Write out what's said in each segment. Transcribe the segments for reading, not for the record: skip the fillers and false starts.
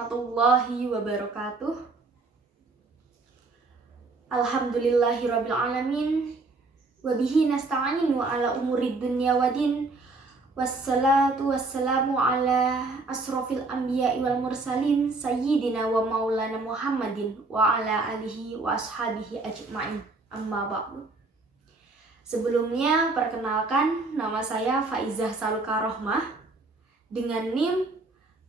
warahmatullahi wabarakatuh. Alhamdulillahirabbil alamin. Wabihi nasta'inu ala umurid dunya wadin. Wassalatu wassalamu ala asrofil anbiya'i wal mursalin sayyidina wa maulana Muhammadin wa ala alihi wa ashabihi ajma'in. Amma ba'du. Sebelumnya perkenalkan, nama saya Faizah Salukarohmah dengan NIM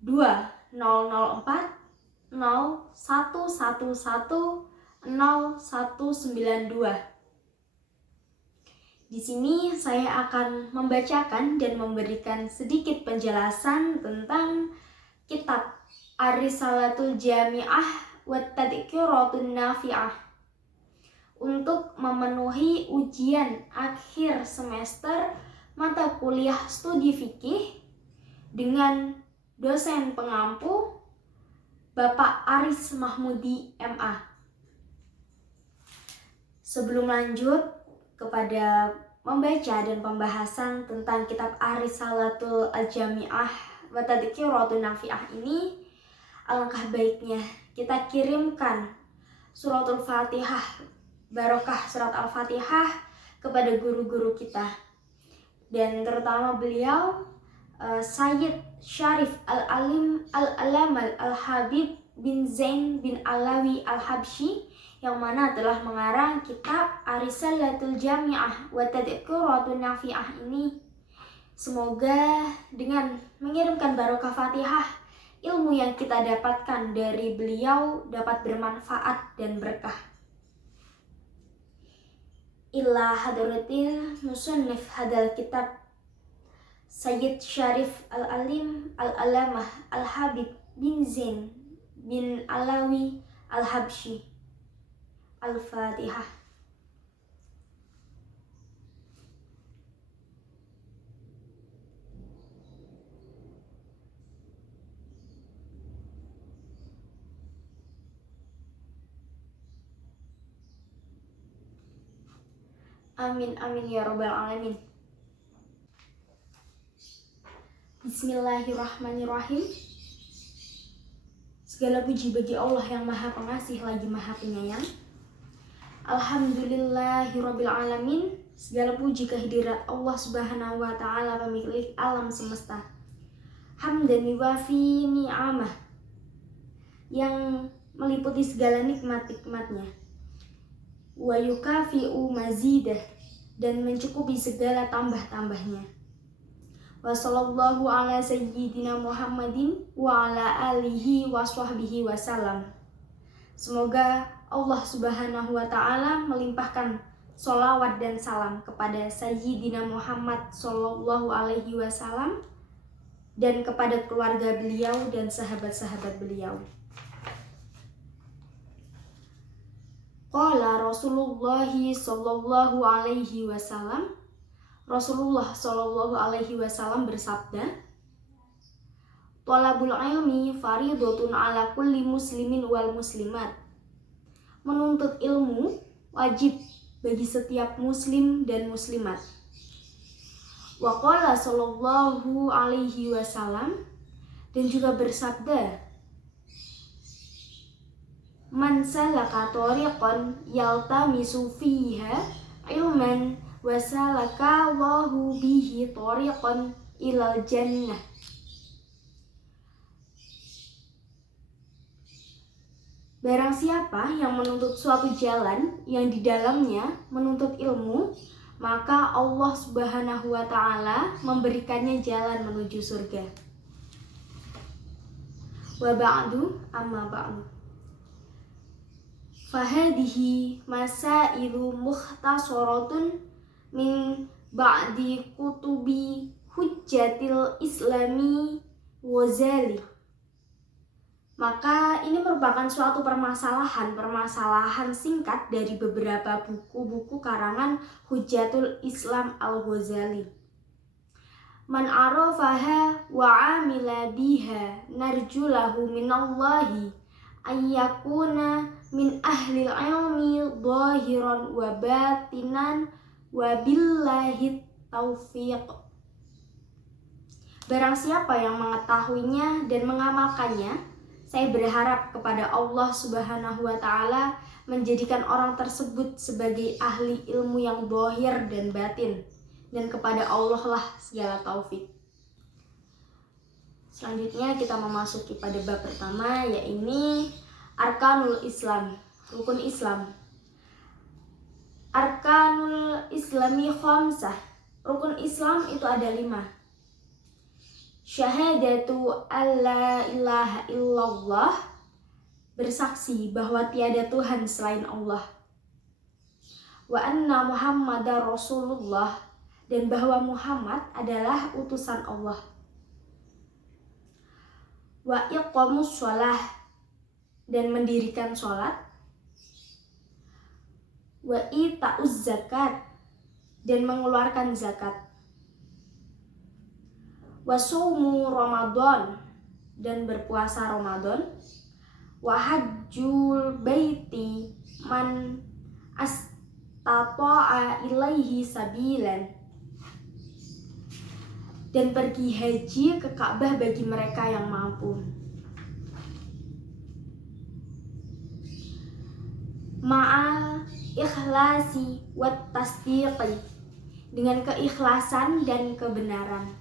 200401110192. Di sini saya akan membacakan dan memberikan sedikit penjelasan tentang kitab Ar-Risalatul Jami'ah wa Tadhkiratun Nafi'ah untuk memenuhi ujian akhir semester mata kuliah studi fikih dengan dosen pengampu Bapak Aris Mahmudi MA. Sebelum lanjut kepada membaca dan pembahasan tentang kitab Ar-Risalatul Jami'ah wa Tadhkiratun Nafi'ah ini, alangkah baiknya kita kirimkan suratul Fatihah, barokah surat Al-Fatihah kepada guru-guru kita, dan terutama beliau Sayyid Syarif Al-Alim Al-Alamal Al-Habib bin Zain bin Alawi Al-Habsyi, yang mana telah mengarang kitab Ar-Risalatul Jami'ah wa Tadhkiratun Nafi'ah ini. Semoga dengan mengirimkan barokah Fatihah, ilmu yang kita dapatkan dari beliau dapat bermanfaat dan berkah. Ila hadratil musannif hadal kitab Sayyid Syarif Al-Alim Al-Alamah Al-Habib bin Zain bin Alawi Al-Habsyi. Al-Fatihah. Amin amin ya rabbal alamin. Bismillahirrahmanirrahim. Segala puji bagi Allah yang Maha Pengasih lagi Maha Penyayang. Alhamdulillahirabbil alamin. Segala puji kehadirat Allah Subhanahu wa taala, pemilik alam semesta. Hamdan yuwafi ni'amah, yang meliputi segala nikmat-nikmatnya. Wa yukafi'u mazidah, dan mencukupi segala tambah-tambahnya. Wa sallallahu ala sayyidina Muhammadin wa ala alihi wa sahbihi wasallam. Semoga Allah Subhanahu wa ta'ala melimpahkan sholawat dan salam kepada Sayyidina Muhammad sallallahu alaihi wasallam dan kepada keluarga beliau dan sahabat-sahabat beliau. Qala Rasulullah sallallahu alaihi wasallam. Rasulullah sallallahu alaihi wasallam bersabda, "Thalabul ilmi fardhatun ala kulli muslimin wal muslimat." Menuntut ilmu wajib bagi setiap muslim dan muslimat. Wa qala sallallahu alaihi wasallam, dan juga bersabda, "Man salaka thariqan yaltamisu fiha ilman wa salaka Allahu bihi thariqan ilal jannah." Barang siapa yang menuntut suatu jalan yang di dalamnya menuntut ilmu, maka Allah Subhanahu wa ta'ala memberikannya jalan menuju surga. Wa ba'du, amma ba'du. Fahadihi masailu mukhtasaratun min ba'di kutubi hujjatil islami Ghazali. Maka ini merupakan suatu permasalahan singkat dari beberapa buku-buku karangan Hujjatul Islam Al-Ghazali. Man arafaha wa amila biha narjulahu minallahi ayyakuna min ahlil ilmi zahiran wa batinan wa billahi taufiq. Barang siapa yang mengetahuinya dan mengamalkannya, Saya berharap kepada Allah Subhanahu wa Ta'ala menjadikan orang tersebut sebagai ahli ilmu yang zahir dan batin, dan kepada Allah lah segala taufik. Selanjutnya kita memasuki pada bab pertama, yaitu Arkanul Islam, rukun Islam. Arkanul Islami khamsah, rukun Islam itu ada 5. Syahadatu alla ilaha illallah, bersaksi bahwa tiada Tuhan selain Allah. Wa anna Muhammadar Rasulullah, dan bahwa Muhammad adalah utusan Allah. Wa iqamus shalah, dan mendirikan sholat. Wa ita'uz zakat, dan mengeluarkan zakat. Wa shaumu Ramadan, dan berpuasa Ramadan. Wa hajjul baiti man astata'a ilaihi sabilan, dan pergi haji ke Ka'bah bagi mereka yang mampu. Ma'al ikhlasi wat tasdiqi, dengan keikhlasan dan kebenaran.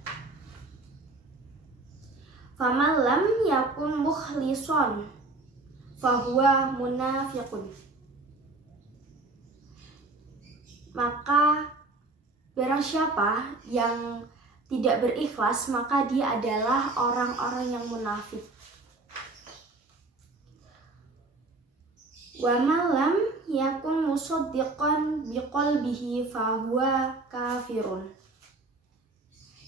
Faman lam yakun mukhlishon fahuwa munafiqun, maka barang siapa yang tidak berikhlas, maka dia adalah orang-orang yang munafik. Wa malam yakun musaddiqan biqalbihi fahuwa kafirun,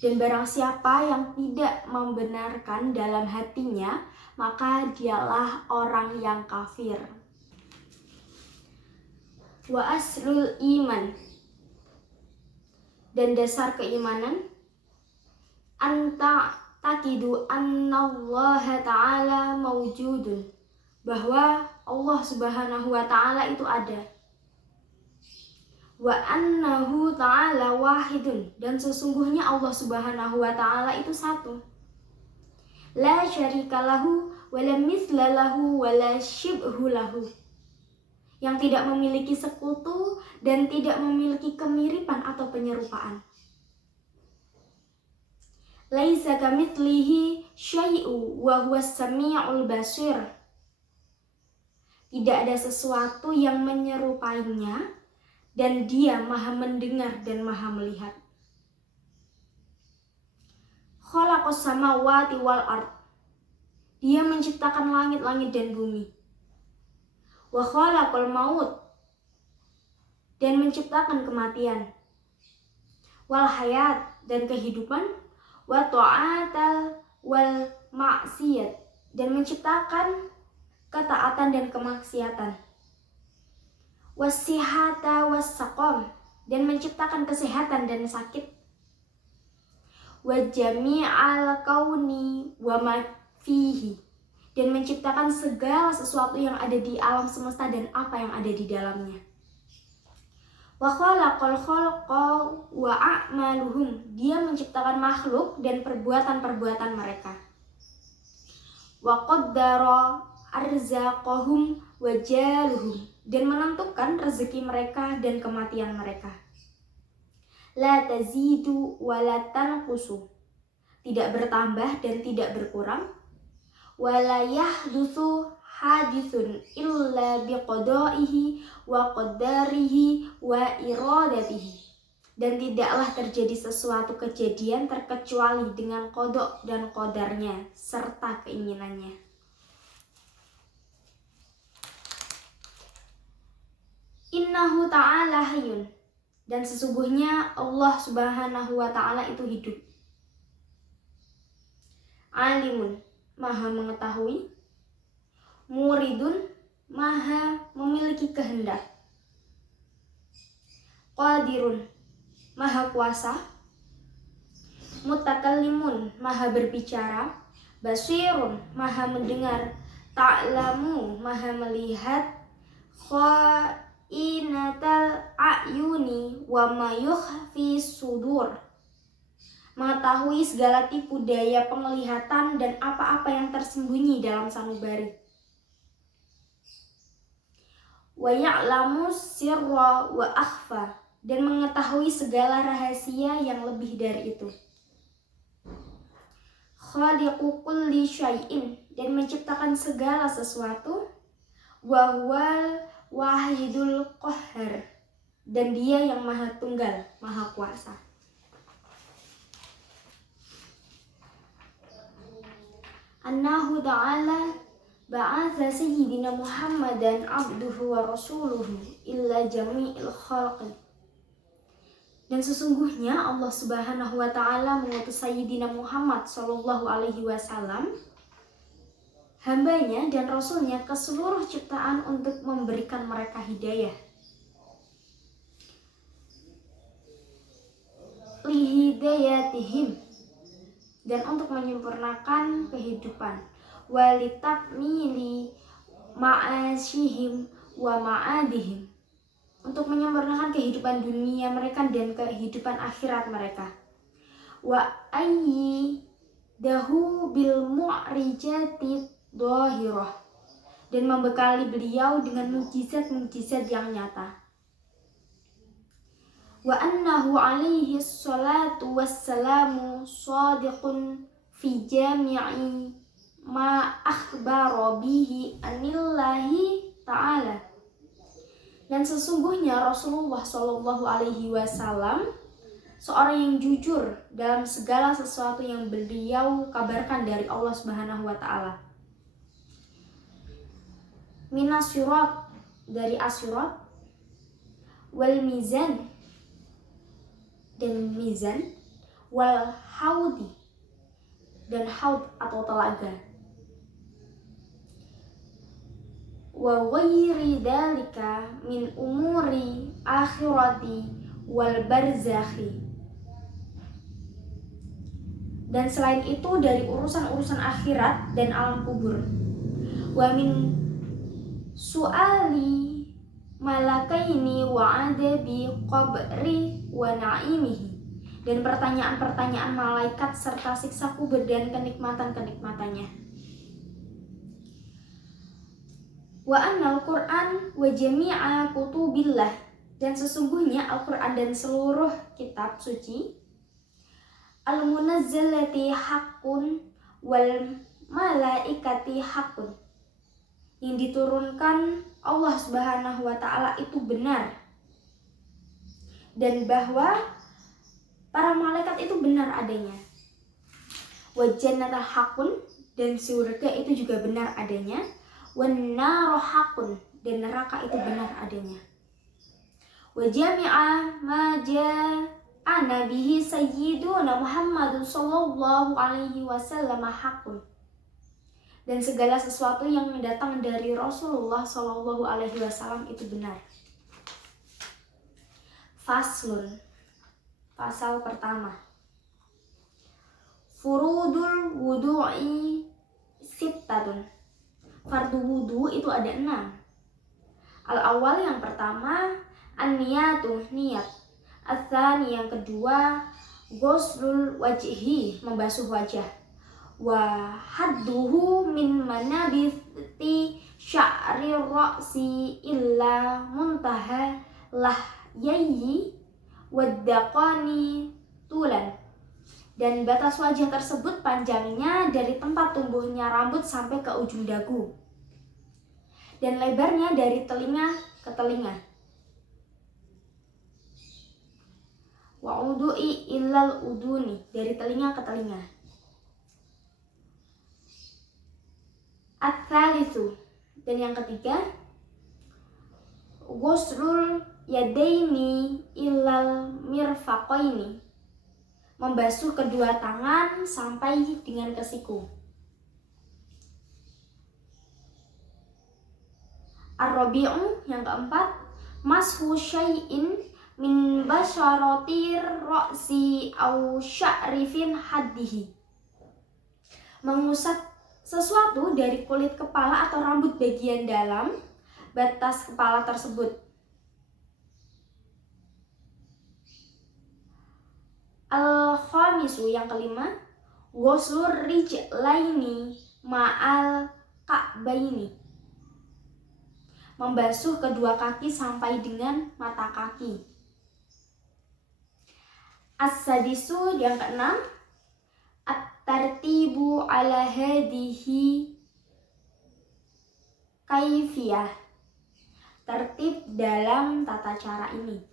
dan barang siapa yang tidak membenarkan dalam hatinya, maka dialah orang yang kafir. Wa aslul iman, dan dasar keimanan, anta taqidu annallaha ta'ala mawjudun, bahwa Allah Subhanahu wa Ta'ala itu ada. Wa annahu ta'ala wahidun, dan sesungguhnya Allah Subhanahu wa Ta'ala itu satu. La syarika lahu wa la mithla lahu wa la shibhu lahu, yang tidak memiliki sekutu dan tidak memiliki kemiripan atau penyerupaan. Laisa kamitslihi syai'u wa huwas sami'ul basir, tidak ada sesuatu yang menyerupainya, dan dia maha mendengar dan maha melihat. Khalaqas samawati wal ard, dia menciptakan langit-langit dan bumi. Wa khalaqal maut, dan menciptakan kematian. Wal hayat, dan kehidupan. Wa ta'atal wal maksiyat, dan menciptakan ketaatan dan kemaksiatan. Wasihata wassaqam, dan menciptakan kesehatan dan sakit. Wa jami'al kauni wa ma fihi, dan menciptakan segala sesuatu yang ada di alam semesta dan apa yang ada di dalamnya. Wa khalaqal khalqa wa a'maluhum, dia menciptakan makhluk dan perbuatan-perbuatan mereka. Wa qaddara arzaqahum wa jaluhum, dan menentukan rezeki mereka dan kematian mereka. La tazidu wa la tanqusu, tidak bertambah dan tidak berkurang. Wa la yahdutsu hadithun illa biqada'ihi wa qadarihi wa iradatihi, dan tidaklah terjadi sesuatu kejadian terkecuali dengan qada dan qadarnya serta keinginannya. Innahu ta'ala hayyun, dan sesungguhnya Allah Subhanahu wa Ta'ala itu hidup. Alimun, maha mengetahui. Muridun, maha memiliki kehendak. Qadirun, maha kuasa. Mutakallimun, maha berbicara. Basirun, maha mendengar. Ta'lamu, maha melihat. Inatal a'yuni wa ma yukhfi sudur, mengetahui segala tipu daya penglihatan dan apa-apa yang tersembunyi dalam sanubari. Wa ya'lamu sirra wa akhfa, dan mengetahui segala rahasia yang lebih dari itu. Khaliqu kulli syai'in, dan menciptakan segala sesuatu. Wa huwal wahidul qahhar, dan dia yang maha tunggal, maha kuasa. Annahu ta'ala ba'atha sayyidina Muhammadan abduhu wa rasuluhu illa jami'il khalqi. Dan sesungguhnya Allah Subhanahu wa ta'ala mengutus Sayyidina Muhammad sallallahu alaihi wasallam, hambanya dan rasulnya, ke seluruh ciptaan untuk memberikan mereka hidayah. Lihidayatihim, dan untuk menyempurnakan kehidupan. Walitakmili ma'asyihim wa ma'adihim, untuk menyempurnakan kehidupan dunia mereka dan kehidupan akhirat mereka. Wa ayyidahu bil mu'rijati dhahirah, dan membekali beliau dengan mukjizat-mukjizat yang nyata. Wa annahu alaihi salatu wassalamu shadiqun fi jami'i ma akhbara bihi anillahi ta'ala. Dan sesungguhnya Rasulullah Shallallahu alaihi wasallam seorang yang jujur dalam segala sesuatu yang beliau kabarkan dari Allah Subhanahu wa taala. Minasyurat, dari asyurat, wal mizan, dan mizan, wal haudi, dan haud atau telaga, wa ghairi dalika min umuri akhirati wal barzakhi, dan selain itu dari urusan-urusan akhirat dan alam kubur. Wa min su'ali malakaini wa adabi qabri wa na'imihi, dan pertanyaan-pertanyaan malaikat serta siksa kubur dan kenikmatan-kenikmatannya. Wa annal Qur'an wa jami'a kutubillah, dan sesungguhnya Al-Qur'an dan seluruh kitab suci, al-munazzalati haqqun wal malaikati haqqun, yang diturunkan Allah Subhanahu wa ta'ala itu benar, dan bahwa para malaikat itu benar adanya. Wa jannata haqqun, dan surga itu juga benar adanya. Wan naru haqqun, dan neraka itu benar adanya. Wa jami'a ma ja'ana bihi sayyiduna Muhammadun sallallahu alaihi wasallam haqqun, dan segala sesuatu yang datang dari Rasulullah Shallallahu alaihi wasallam itu benar. Faslun, pasal pertama. Furudul wudu'i sittatun, fardu wudu itu ada 6. Al-awwal, yang pertama, an-niyatu, niat. Ats-tsani, yang kedua, ghuslul wajhi, membasuh wajah. Wa hadduhu min manabiti sya'ri ra'si illa muntaha lahyayhi waddaqani tulan, dan batas wajah tersebut panjangnya dari tempat tumbuhnya rambut sampai ke ujung dagu, dan lebarnya dari telinga ke telinga. Wa udu'i illal uduni, dari telinga ke telinga. At-tsalitsu, dan yang ketiga, ghuslul yadaini illal mirfaqaini, membasuh kedua tangan sampai dengan ke siku. Ar-rabi'u, yang keempat, mashu syai'in min basyaratir ra'si au sya'rifin haddihi, mengusap sesuatu dari kulit kepala atau rambut bagian dalam batas kepala tersebut. Al-khamisu, yang kelima, ghuslur rijlaini ma'al ka'baini, membasuh kedua kaki sampai dengan mata kaki. As-sadisu, yang keenam, at-tartibu ala hadihi kaifiyah, tertib dalam tata cara ini.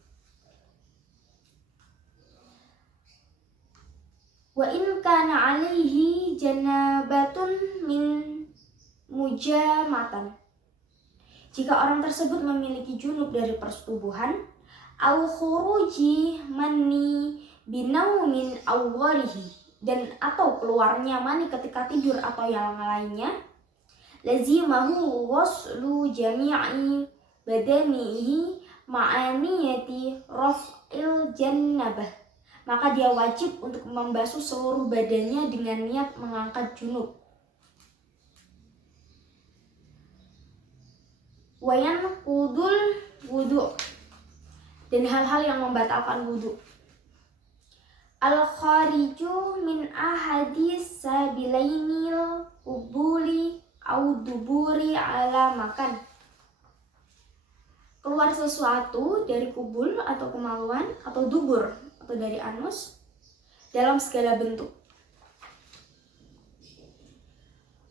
Wa in kana alaihi janabatun min mujamatan, jika orang tersebut memiliki junub dari persetubuhan, au khuruji manni binaumin awwalihi, dan atau keluarnya mani ketika tidur atau yang lainnya, lazimahu ghuslu jami'i badanihi ma'aniyati raf'il janabah, maka dia wajib untuk membasuh seluruh badannya dengan niat mengangkat junub. Wayan kudul wudu, dan hal-hal yang membatalkan wudu. Al-khariju min ahadis sabilainil kubuli au duburi ala makan, keluar sesuatu dari kubul atau kemaluan, atau dubur atau dari anus, dalam segala bentuk.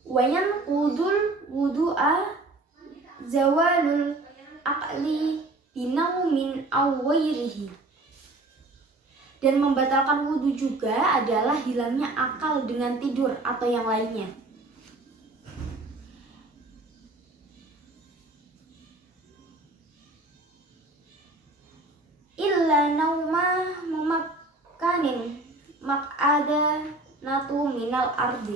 Wayan kudul wudu'a zawalul aqli binaumin awwairihi, dan membatalkan wudhu juga adalah hilangnya akal dengan tidur atau yang lainnya. Illa nauma mumakkanin mak'ada natu minal ardi,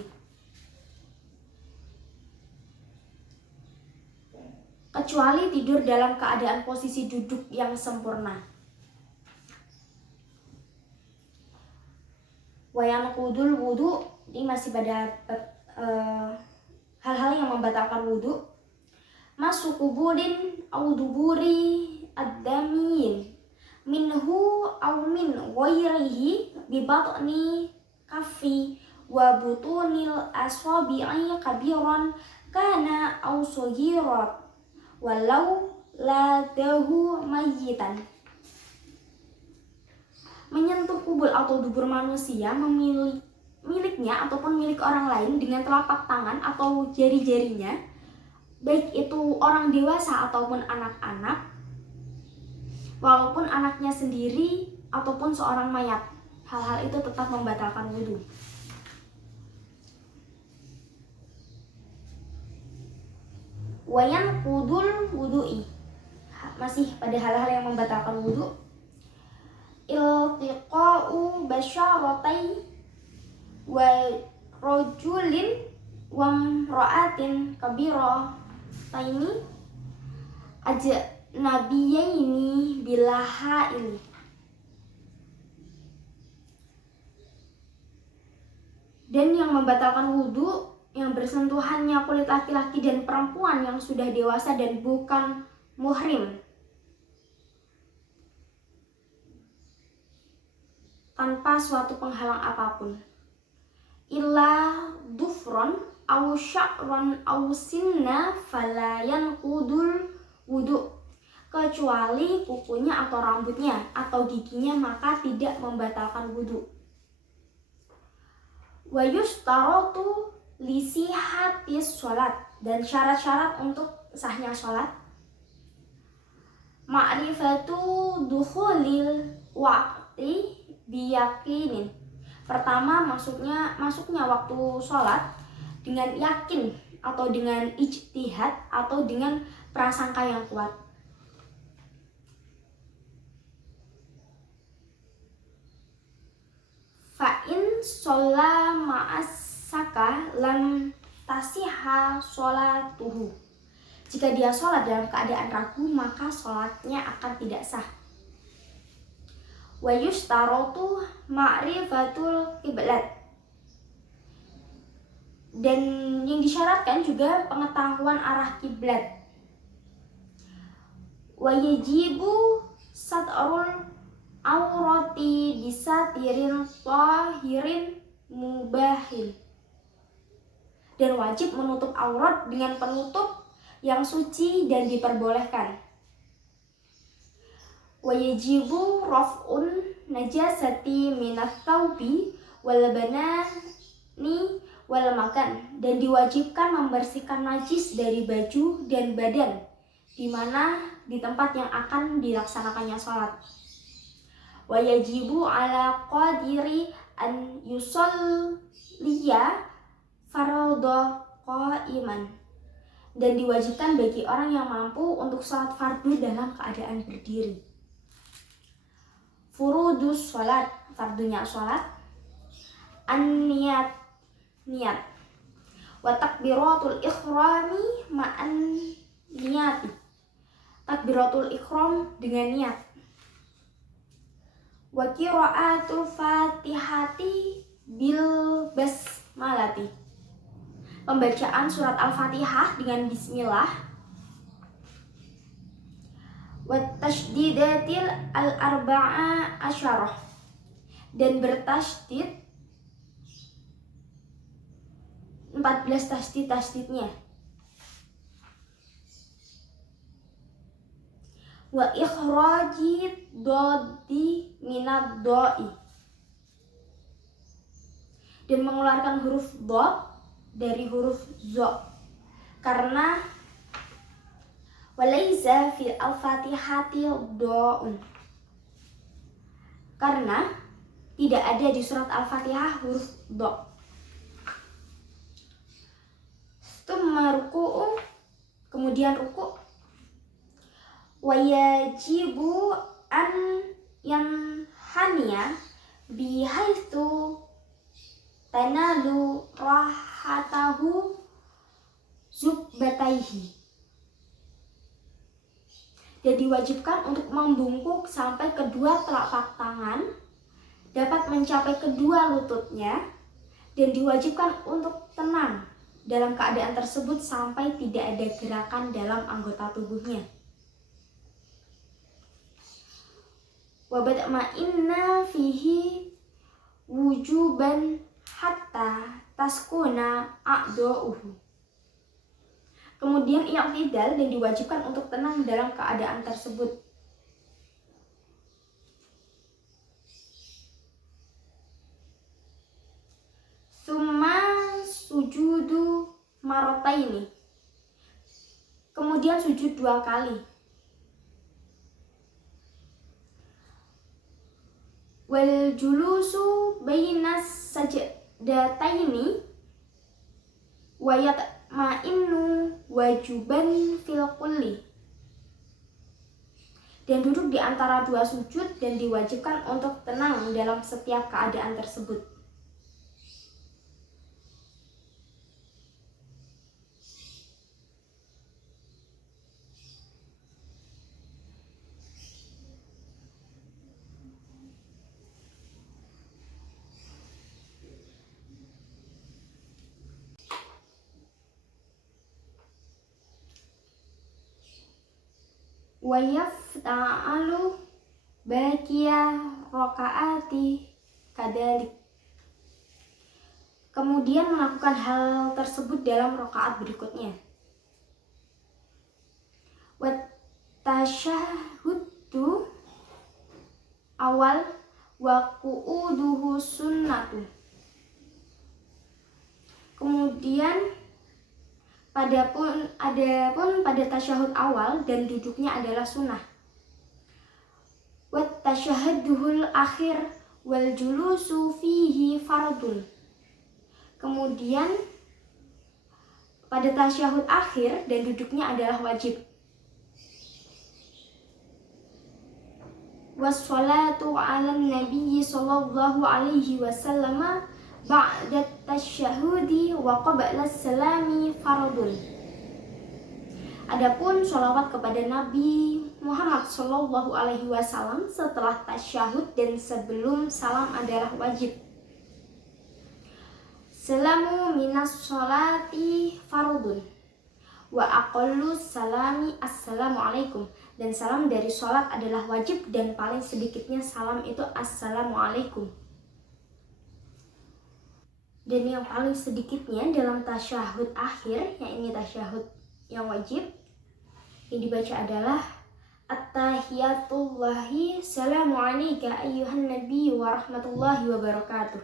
kecuali tidur dalam keadaan posisi duduk yang sempurna. Wayan kudul wudu, ini masih pada hal-hal yang membatalkan wudu. Masuk kubulin au duburi ad-damiyin minhu au min ghairihi bi batni kafi wa butunil asabi'i kabiran kana au saghirat walau ladahu mayyitan, menyentuh kubul atau dubur manusia miliknya ataupun milik orang lain dengan telapak tangan atau jari-jarinya, baik itu orang dewasa ataupun anak-anak, walaupun anaknya sendiri ataupun seorang mayat, hal-hal itu tetap membatalkan wudhu. Wayan kudul wudu'i, masih pada hal-hal yang membatalkan wudhu. Iltiqa'u basyaratai wa rajulin wa imra'atin kabirataini ajnabiyaini bilahaili, dan yang membatalkan wudhu yang bersentuhannya kulit laki-laki dan perempuan yang sudah dewasa dan bukan muhrim, tanpa suatu penghalang apapun. Illa dufron au sya'ron au sinna falayan kudul wudu, kecuali kukunya atau rambutnya atau giginya, maka tidak membatalkan wudu. Wa yustaratu lisihatis sholat, dan syarat-syarat untuk sahnya sholat. Ma'rifatu dukhulil waqti biyakinin, pertama masuknya waktu sholat dengan yakin atau dengan ijtihad atau dengan prasangka yang kuat. Fa'in sholla ma'as saka lam tasiha sholatuhu, jika dia sholat dalam keadaan ragu maka sholatnya akan tidak sah. Wa yustaratu ma'rifatul qiblat, dan yang disyaratkan juga pengetahuan arah kiblat. Wa yajibu satrul aurati bisatirin tahirin mubahin. Dan wajib menutup aurat dengan penutup yang suci dan diperbolehkan. Wa yajibu raf'un najasati minat thawbi wal banani wal makan. Dan diwajibkan membersihkan najis dari baju dan badan di mana di tempat yang akan dilaksanakannya sholat. Wa yajibu ala qadiri an yusolliya fardhu qa'iman. Dan diwajibkan bagi orang yang mampu untuk sholat fardu dalam keadaan berdiri. Furudus sholat, fardunya sholat. An-niyat, niat. Wa takbiratul ikhrami ma'an niyati. Takbiratul ikhram dengan niat. Wa qira'atul fatihati bil basmalati. Pembacaan surat Al-Fatihah dengan bismillah. Wa tashdidatil al-arba'a asyarah. Dan bertasydid 14 tasydid-tasydidnya. Wa ikhrajid dodi minad doi. Dan mengeluarkan huruf dod dari huruf zo, karena walaysa fil al-fatihati do'un, karena tidak ada di surat Al-Fatihah huruf do. Tsumma ruku'u, kemudian ruku'. Wa yajibu an yanhaniya bihaitsu tanalu rahatahu zubbataihi. Dan diwajibkan untuk membungkuk sampai kedua telapak tangan dapat mencapai kedua lututnya, dan diwajibkan untuk tenang dalam keadaan tersebut sampai tidak ada gerakan dalam anggota tubuhnya. Wa batma'inna fihi wujuban hatta taskuna a'dha'uhu. Kemudian i'tidal, dan diwajibkan untuk tenang dalam keadaan tersebut. Summa sujudu marataini. Kemudian sujud 2 kali. Wal julusu bainas sajdataini wa yatma'innu wajuban fil kulli. Dan duduk di antara 2 sujud, dan diwajibkan untuk tenang dalam setiap keadaan tersebut. Wa yafta'alu baqiya rakaati kadalik. Kemudian melakukan hal tersebut dalam rakaat berikutnya. Wa tasyahhudu awal wa qu'uduhu sunnatu. Kemudian adapun pada tasyahud awal dan duduknya adalah sunnah. Wat tasyahhuduhul akhir wal julusu fihi fardun. Kemudian pada tasyahud akhir dan duduknya adalah wajib. Wassalatu 'alan nabiyyi sallallahu alaihi wasallam ba'da tasyahudi wa qabla salami fardun. Adapun sholawat kepada Nabi Muhammad sallallahu alaihi wasallam setelah tasyahud dan sebelum salam adalah wajib. Salamu minas sholati fardun wa aqallu salami assalamualaikum. Dan salam dari sholat adalah wajib dan paling sedikitnya salam itu assalamualaikum. Dan yang paling sedikitnya dalam tasyahud akhir, yang ini tasyahud yang wajib, yang dibaca adalah At-tahiyatullahi salamu alayka ayyuhan nabi wa rahmatullahi wa barakatuh.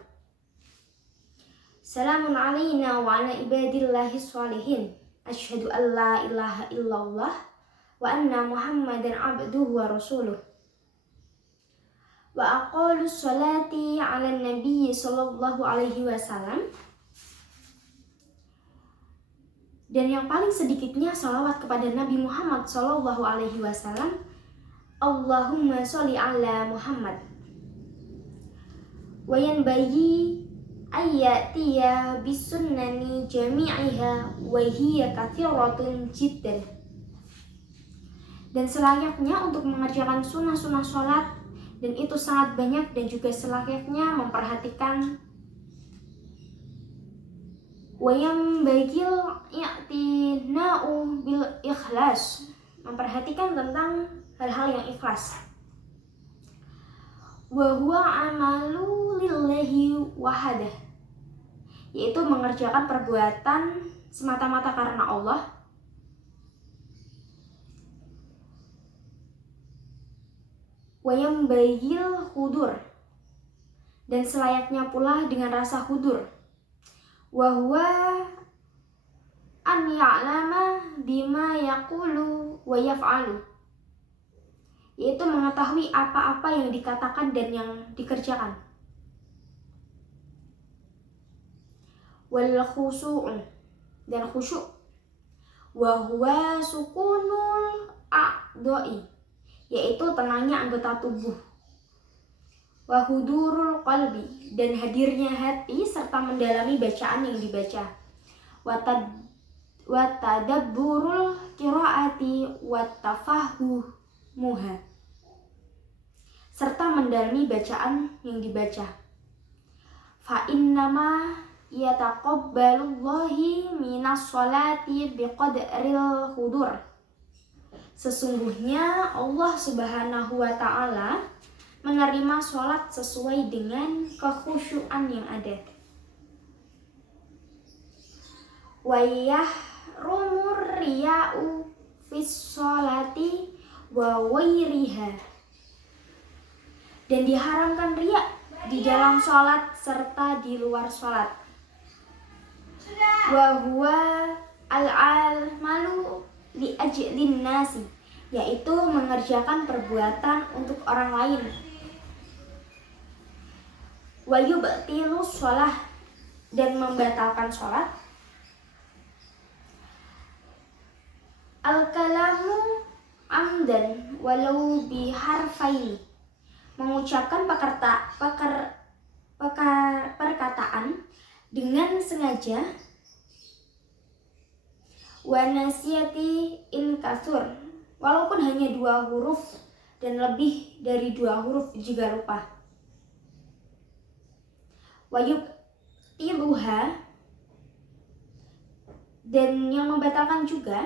Salamun alayna wa ala ibadillahi sholihin. Asyhadu an la ilaha illallah wa anna muhammadan abduhu wa rasuluh. Wa aqalu sholati ala nabi sallallahu alaihi wasallam. Dan yang paling sedikitnya salawat kepada Nabi Muhammad sallallahu alaihi wasallam. Allahumma sholli ala Muhammad. Wa yanbaghi ayyatiya bisunnani jami'iha wa hiya kathiratun jiddan. Dan selayaknya untuk mengerjakan sunnah-sunnah sholat, dan itu sangat banyak, dan juga selayaknya memperhatikan wayam bagil i'tina'u bil ikhlas, memperhatikan tentang hal-hal yang ikhlas. Wa huwa amalu lillahi wahadah, yaitu mengerjakan perbuatan semata-mata karena Allah. Wayam bagil hudur, dan selayaknya pula dengan rasa hudur. Wa huwa an ya'lama bima yaqulu wa yaf'alu, yaitu mengetahui apa-apa yang dikatakan dan yang dikerjakan. Wal khusu'u, dan khusyuk. Wa huwa sukunul a'dha'i, yaitu tenangnya anggota tubuh. Wa hudurul qalbi, dan hadirnya hati serta mendalami bacaan yang dibaca. Wa tadabburul qiraati wa tafahumuha, serta mendalami bacaan yang dibaca. Fa innama yataqabbalullahi minas sholati biqadril hudur, sesungguhnya Allah Subhanahu wa ta'ala menerima sholat sesuai dengan kekhusyuan yang ada. Wa yahrumur riya'u fis sholati wa wairiha, dan diharamkan riya di dalam sholat serta di luar sholat. Wa huwa al-amalu li ajlin nasi, yaitu mengerjakan perbuatan untuk orang lain. Wa yubtilu sholah, dan membatalkan sholat. Al-kalamu amdan walau biharfaini, mengucapkan perkataan dengan sengaja. Wa nasiyati in kasur, walaupun hanya 2 huruf dan lebih dari 2 huruf jika lupa. Wa yubtiluha, dan yang membatalkan juga.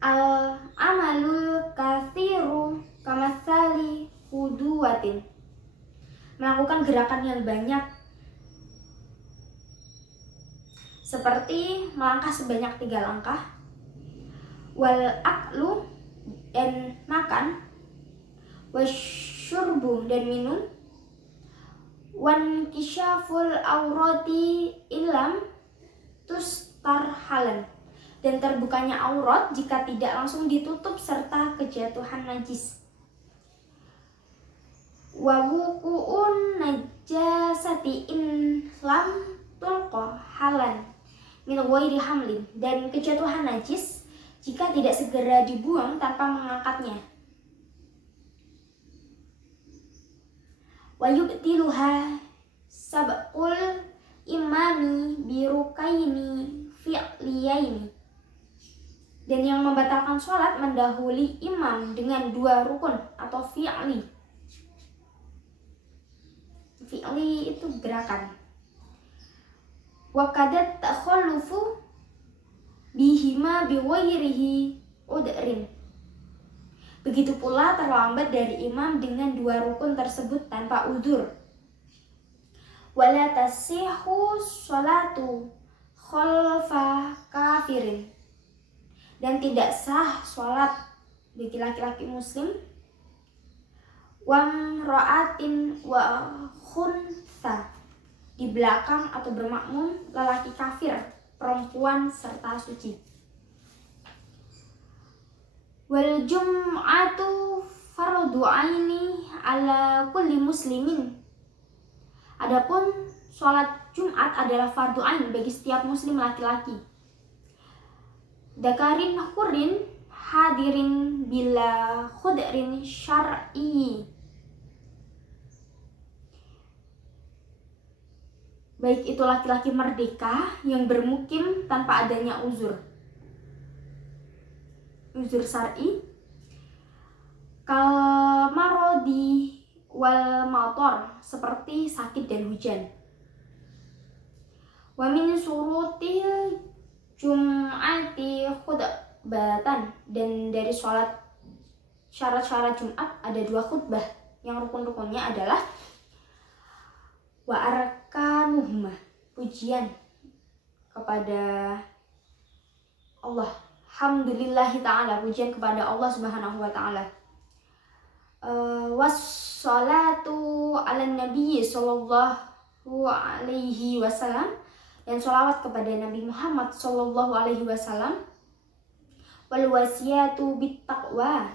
Al-amalul kathiru kamathali huduwatin, melakukan gerakan yang banyak seperti melangkah sebanyak 3 langkah. Wal aklu, dan makan. Wasyurbu, dan minum. Wan kisyaful aurati ilam tustarhalan, dan terbukanya aurat jika tidak langsung ditutup serta kejatuhan najis. Wa wuqu'un najasati in lam tulqa halan min ghairi hamlin, dan kejatuhan najis jika tidak segera dibuang tanpa mengangkatnya. Wa yubtiluha sabqul imami birukaini fi'liyaini, dan yang membatalkan sholat mendahului imam dengan 2 rukun atau fi'li. Fi'li itu gerakan. Wa kadat takhallufu bihima biwairihi udrin, Begitu pula terlambat dari imam dengan dua rukun tersebut tanpa uzur. Wala tasihhu sholatu khalfa kafirin, dan tidak sah sholat bagi laki-laki muslim wamra'atin wa khuntha, di belakang atau bermakmum lelaki kafir, perempuan serta suci. Wal jum'atu fardu aini ala kulli muslimin, adapun sholat Jumat adalah fardu ain bagi setiap muslim laki-laki. Dakarin hurin hadirin bila khudrin syar'i, baik itu laki-laki merdeka yang bermukim tanpa adanya uzur syar'i, kal marodi wal mator, seperti sakit dan hujan. Wa min surutil jum'ati khutbatan, dan dari syarat-syarat Jumat ada 2 khutbah, yang rukun-rukunnya adalah wa arkanuhuma, pujian kepada Allah, alhamdulillahi ta'ala, pujian kepada Allah subhanahu wa ta'ala. Wassalatu ala nabi sallallahu alaihi wasallam, dan sholawat kepada Nabi Muhammad sallallahu alaihi wasallam. Wal wasiyatu bittaqwa,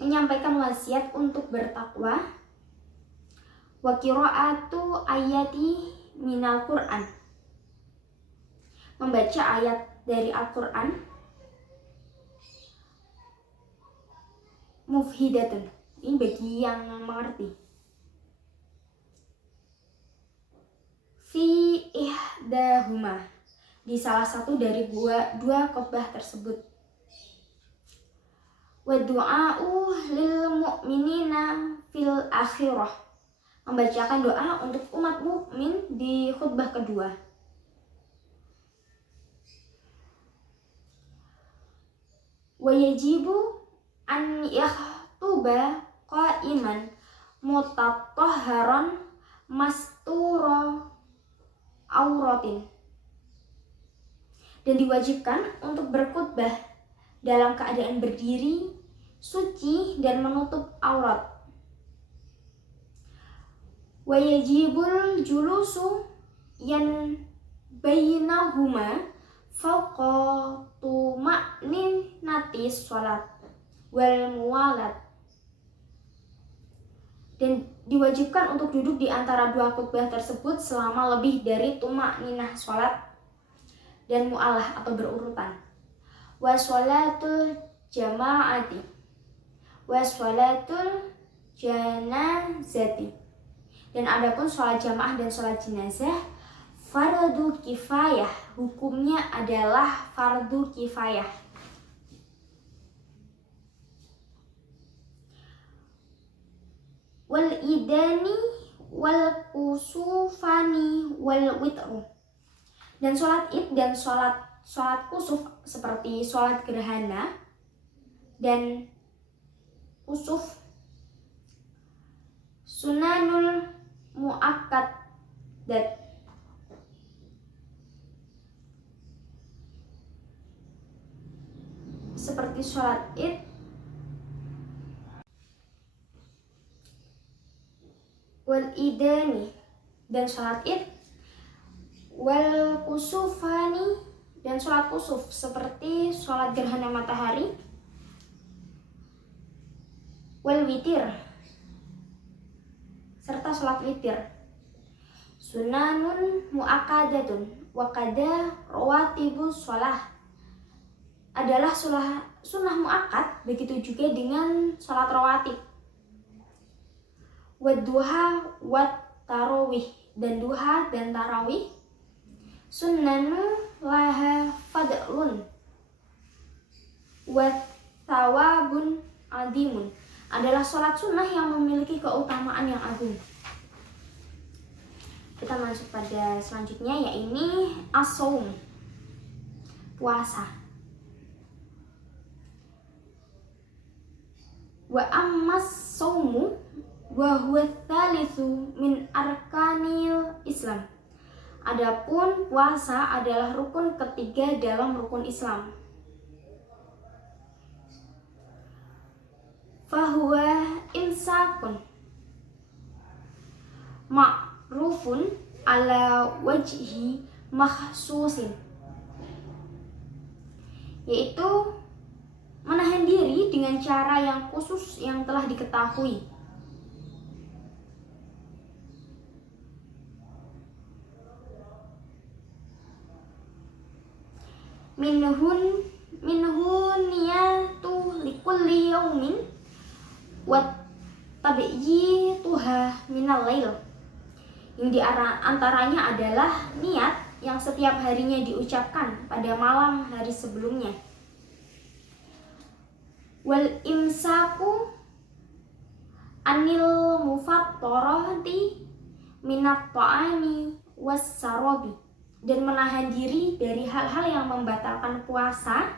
menyampaikan wasiat untuk bertakwa. Wa qiraatu ayati minal Qur'an, membaca ayat dari Al-Qur'an. Mufhidatun, ini bagi yang mengerti. Fi ihdahuma, di salah satu dari dua khutbah tersebut. Wa du'a'u lil mu'minina fil akhirah, membacakan doa untuk umat mukmin di khutbah kedua. Wa yajibu an yakhtuba qa'iman mutatahharan mastura auratin, dan diwajibkan untuk berkhutbah dalam keadaan berdiri, suci dan menutup aurat. Wa yajibul julusu yan bainahuma fawqa tuma'ninati sholat wal muwalat, dan diwajibkan untuk duduk di antara 2 khutbah tersebut selama lebih dari tuma'ninah sholat dan mu'alah atau berurutan. Wa sholatul jama'ati wa sholatul janazati, dan adapun sholat jamaah dan sholat jenazah fardu kifayah, hukumnya adalah fardu kifayah. Wal idani wal kusufani wal witru, dan sholat id dan sholat kusuf seperti sholat gerhana dan kusuf. Sunanul muakkadat, seperti sholat id wal idani dan sholat id, wal kusufani dan sholat kusuf seperti sholat gerhana matahari, wal witir serta sholat witir. Sunanun muakkadatun wa qada rawatibus sholah, adalah sunnah muakkad, begitu juga dengan sholat rawatib. Wadduha wat tarawih, dan duha dan tarawih. Sunnanu laha fadlun wa thawabun adimun, adalah sholat sunnah yang memiliki keutamaan yang agung. Kita masuk pada selanjutnya, yaitu as-shaum, puasa. Wa ammas saumu wa huwa tsalitsu min arkanil Islam. Adapun puasa adalah rukun ketiga dalam rukun Islam. Fahuwa imsakun ma'rufun ala wajhi makhsusin, yaitu menahan diri dengan cara yang khusus yang telah diketahui. Minhun niyatu likulli yaumin wa tabiyyituha minal lail. Yang di antaranya adalah niat yang setiap harinya diucapkan pada malam hari sebelumnya. Wal imsaku anil mufattarati minat ta'ani was sarobi, dan menahan diri dari hal-hal yang membatalkan puasa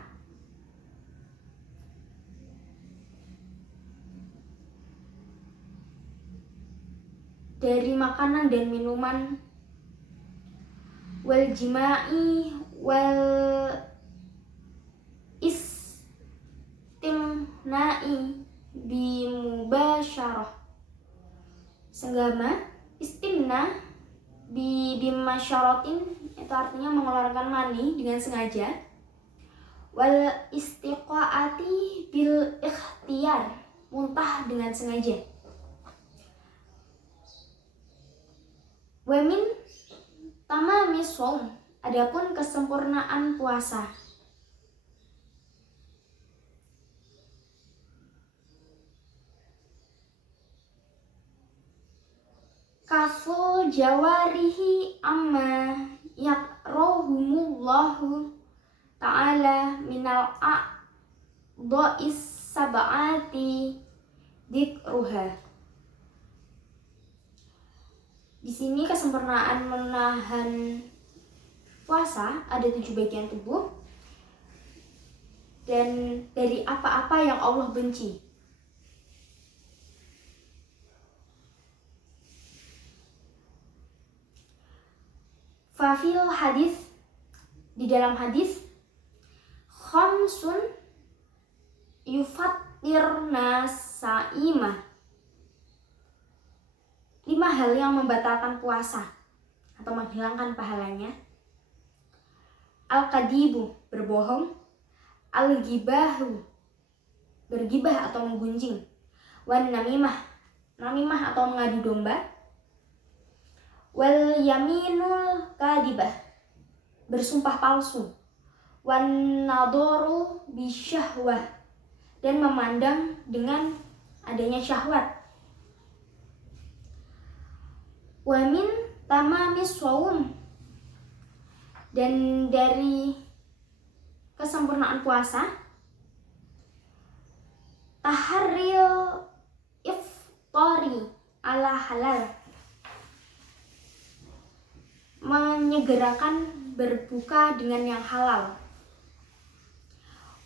dari makanan dan minuman, wal jima'i wal istimna'i bimubasyarah, senggama istimna bimasyaratin, itu artinya mengeluarkan mani dengan sengaja, wal istiqaati bil ikhtiyar, muntah dengan sengaja. Wa min tamami shaum, adapun kesempurnaan puasa. Kaful jawarihi amma yakrahumullahu ta'ala minal a'dha'is sab'ati dzikruha. Di sini kesempurnaan menahan puasa ada 7 bagian tubuh dan dari apa-apa yang Allah benci. Fafil hadis, di dalam hadis, khamsun yufattirna sa'imah, 5 hal yang membatalkan puasa atau menghilangkan pahalanya. Al-kadibu, berbohong. Al-gibahu, bergibah atau menggunjing. Wan namimah, namimah atau mengadu domba. Wal yaminul kadibah, bersumpah palsu. Wan nadoru bisyahwah, dan memandang dengan adanya syahwat. Wa min tamamis shaum, dan dari kesempurnaan puasa, taharril iftari ala halal, menyegerakan berbuka dengan yang halal.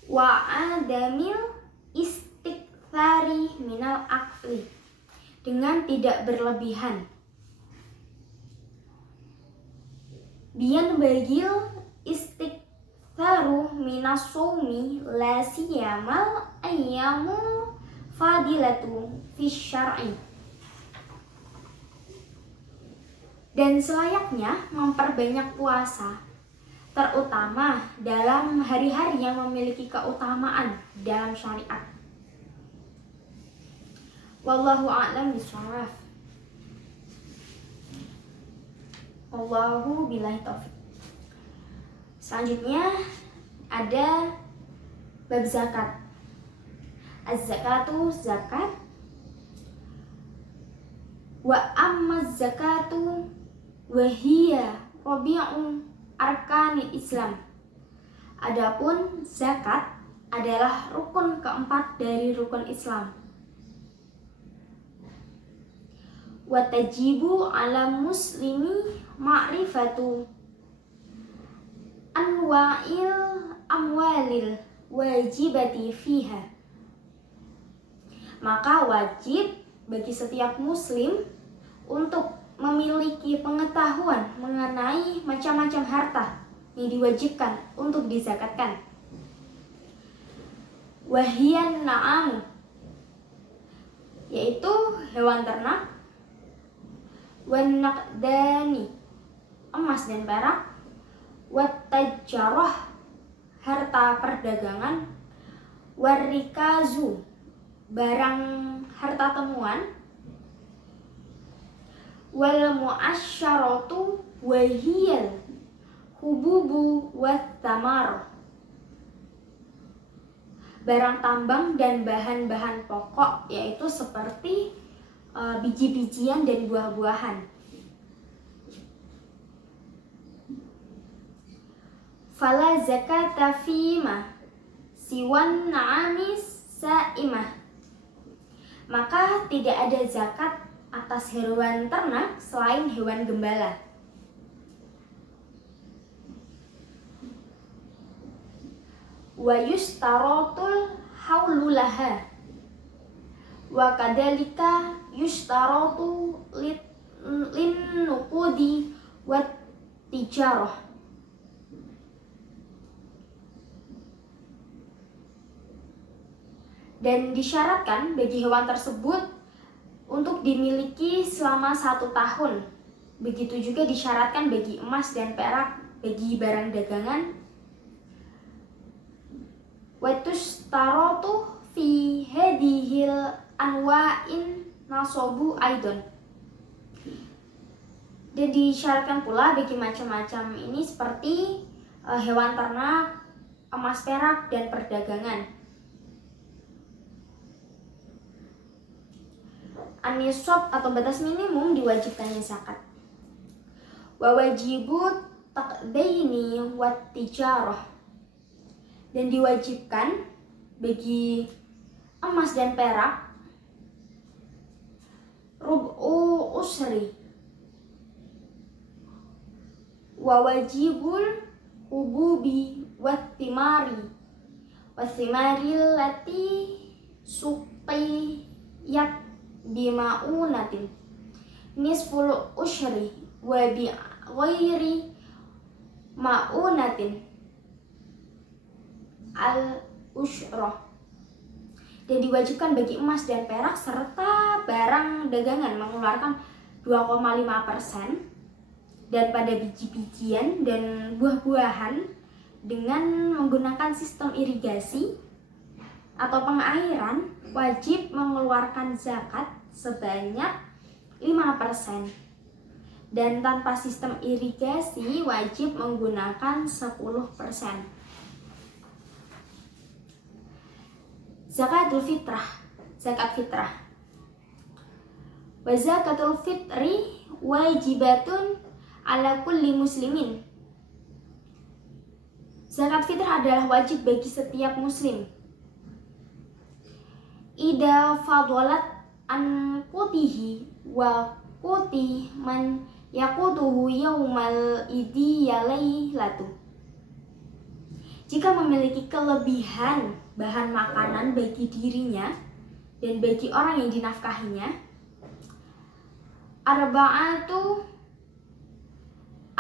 Wa adamil istikthari minal akli, dengan tidak berlebihan. Biyan bagil istiktharu minas shaumi la siyamal ayyamu fadilatu fi syar'i, dan selayaknya memperbanyak puasa, terutama dalam hari-hari yang memiliki keutamaan dalam syariat. Wallahu a'lam bishawab. Wallahu billahi taufiq. Selanjutnya ada bab zakat. Az-zakatu, zakat. Wa amma zakatu wa hiya rabi'u arkanil Islam. Adapun zakat adalah rukun keempat dari rukun Islam. Wa tajibu ala muslimi ma'rifatu anwa'il amwalil wajibati fiha. Maka wajib bagi setiap muslim untuk memiliki pengetahuan mengenai macam-macam harta yang diwajibkan untuk dizakatkan. Wahiyan na'amu, yaitu hewan ternak, wan naqdani, emas dan perak, wat tajarah, harta perdagangan, warikazu, barang harta temuan, wal muasyaratu wahiyal hububu wat tamar, barang tambang dan bahan-bahan pokok, yaitu seperti biji-bijian dan buah-buahan. Fala zakata fima siwan na'amis sa'imah, maka tidak ada zakat atas hewan ternak selain hewan gembala. Wa yustarotul haululaha, wa kadalika yustarotu lin nuqudi wat tijarah. Dan disyaratkan bagi hewan tersebut untuk dimiliki selama 1 tahun. Begitu juga disyaratkan bagi emas dan perak, bagi barang dagangan. Watustaratu fi hadhil anwa'in nasobu aidon. Dan disyaratkan pula bagi macam-macam ini seperti hewan ternak, emas perak, dan perdagangan. An-nisab atau batas minimum diwajibkannya zakat. Wa wajibut taqdaini wat tijarah, dan diwajibkan bagi emas dan perak rub'u usri, wa wajibul hububi wat timari lati suqiyat bima'unatin nisful usyri wa bi ghairi ma'unatin al-usyrah, dan diwajibkan bagi emas dan perak serta barang dagangan mengeluarkan 2,5%, dan pada biji-bijian dan buah-buahan dengan menggunakan sistem irigasi atau pengairan wajib mengeluarkan zakat sebanyak 5%, dan tanpa sistem irigasi wajib menggunakan 10%. Zakatul fitrah, zakat fitrah. Wa zakatul fitri wajibatun ala kulli muslimin. Zakat fitrah adalah wajib bagi setiap muslim. Ida fadalat an qutihi wa quti man yaqutuhu yaumal idiyalailatu. Jika memiliki kelebihan bahan makanan bagi dirinya dan bagi orang yang dinafkahinya, arba'atu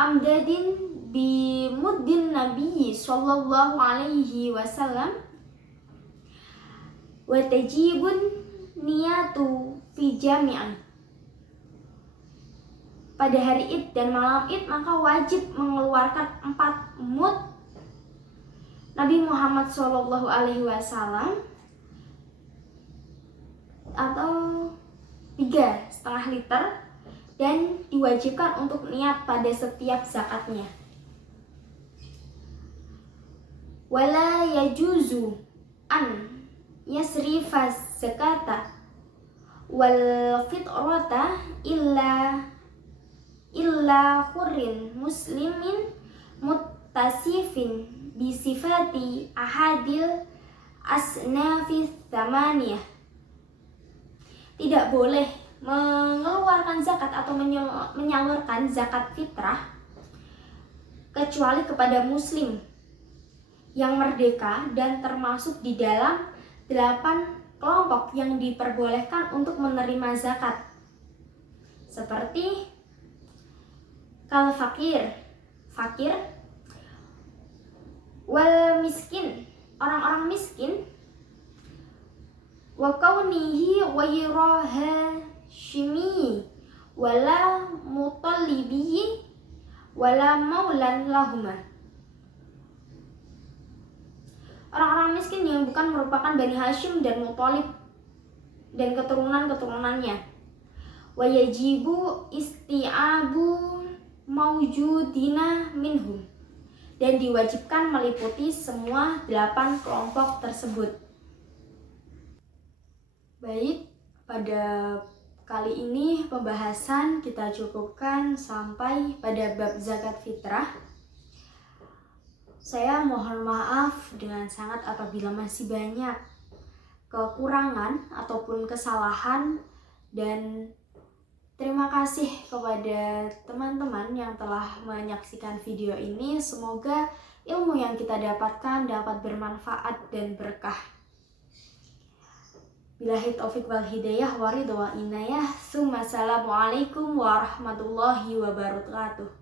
amdadin bi muddin Nabi sallallahu alaihi wasallam wa tajibun niyatu fi jami'an. Pada hari Id dan malam Id maka wajib mengeluarkan 4 mud Nabi Muhammad sallallahu alaihi wasallam atau 3,5 liter, dan diwajibkan untuk niat pada setiap zakatnya. Wala yajuzu an yasrifa zakata wal fitrata illa hurrin muslimin muttasifin bisifati ahadil asnafis thamaniyah. Tidak boleh mengeluarkan zakat atau menyalurkan zakat fitrah kecuali kepada muslim yang merdeka dan termasuk di dalam 8 kelompok yang diperbolehkan untuk menerima zakat, seperti kal fakir, wal miskin, orang-orang miskin, wa kaunihi ghayra hashimi wala mutallibi wala maulan lahuma. Orang-orang miskin yang bukan merupakan Bani Hashim dan Muthalib dan keturunan-keturunannya. Wa yajibu isti'abu maujudina minhum, dan diwajibkan meliputi semua 8 kelompok tersebut. Baik, pada kali ini pembahasan kita cukupkan sampai pada bab zakat fitrah. Saya mohon maaf dengan sangat apabila masih banyak kekurangan ataupun kesalahan, dan terima kasih kepada teman-teman yang telah menyaksikan video ini. Semoga ilmu yang kita dapatkan dapat bermanfaat dan berkah. Billahi taufiq wal hidayah wa ridha wa inayah. Assalamualaikum warahmatullahi wabarakatuh.